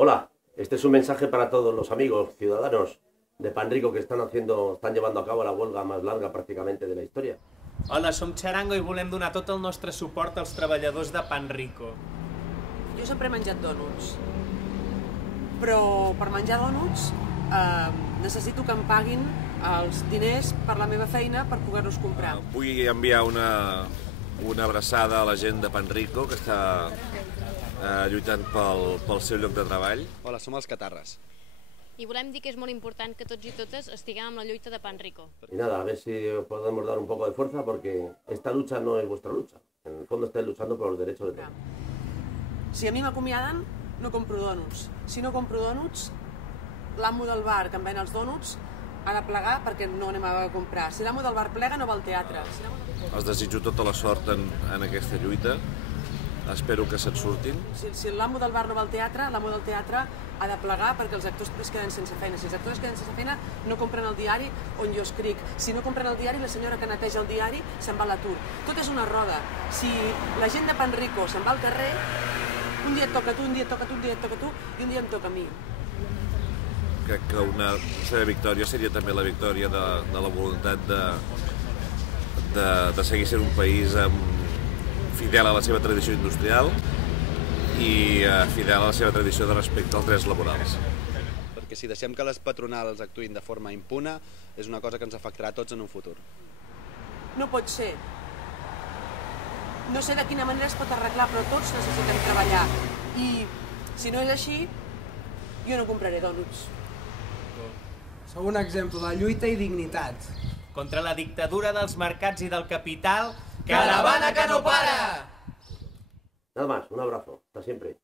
Hola, este es un mensaje para todos los amigos ciudadanos de Panrico que están llevando a cabo la huelga más larga prácticamente de la historia. Hola, som Charango i volem donar tot el nostre suport als treballadors de Panrico. Jo sempre he menjat dònuts, però per menjar dònuts necessito que em paguin els diners per la meva feina per poder-los comprar. Vull enviar una abraçada a la gent de Panrico que està lluitant pel seu lloc de treball. Hola, som els Catarres. Y volem dir que és molt important que tots i totes estiguem amb la lluita de Panrico. Y nada, a ver si podemos dar un poco de fuerza porque esta lucha no es vuestra lucha. En el fondo estáis luchando por los derechos de todos. Si a mi m'acomiaden, no compro dònuts. Si no compro dònuts, l'amo del bar que em ven els dònuts ha de plegar perquè no anem a comprar. Si l'amo del bar plega, no va al teatre. Els desitjo tota la sort en aquesta lluita. Espero que se'n surtin. Si l'amo del bar no va al teatre, l'amo del teatre ha de plegar perquè els actors es queden sense feina. Si els actors es queden sense feina, no compren el diari on jo escric. Si no compren el diari, la senyora que neteja el diari se'n va a l'atur. Tot és una roda. Si la gent de Panrico se'n va al carrer, un dia et toca a tu, un dia et toca a tu, un dia et toca a tu i un dia em toca a mi. Crec que una seva victòria seria també la victòria de la voluntat de seguir sent un país fidel a la seva tradició industrial i fidel a la seva tradició de respecte als drets laborals. Perquè si deixem que les patronals actuïn de forma impuna, és una cosa que ens afectarà a tots en un futur. No pot ser. No sé de quina manera es pot arreglar, però tots necessitem treballar. I si no és així, jo no compraré dònuts. Sou un exemple de lluita i dignitat. Contra la dictadura dels mercats i del capital, ¡caravana que no para! Nada más, un abrazo. Hasta siempre.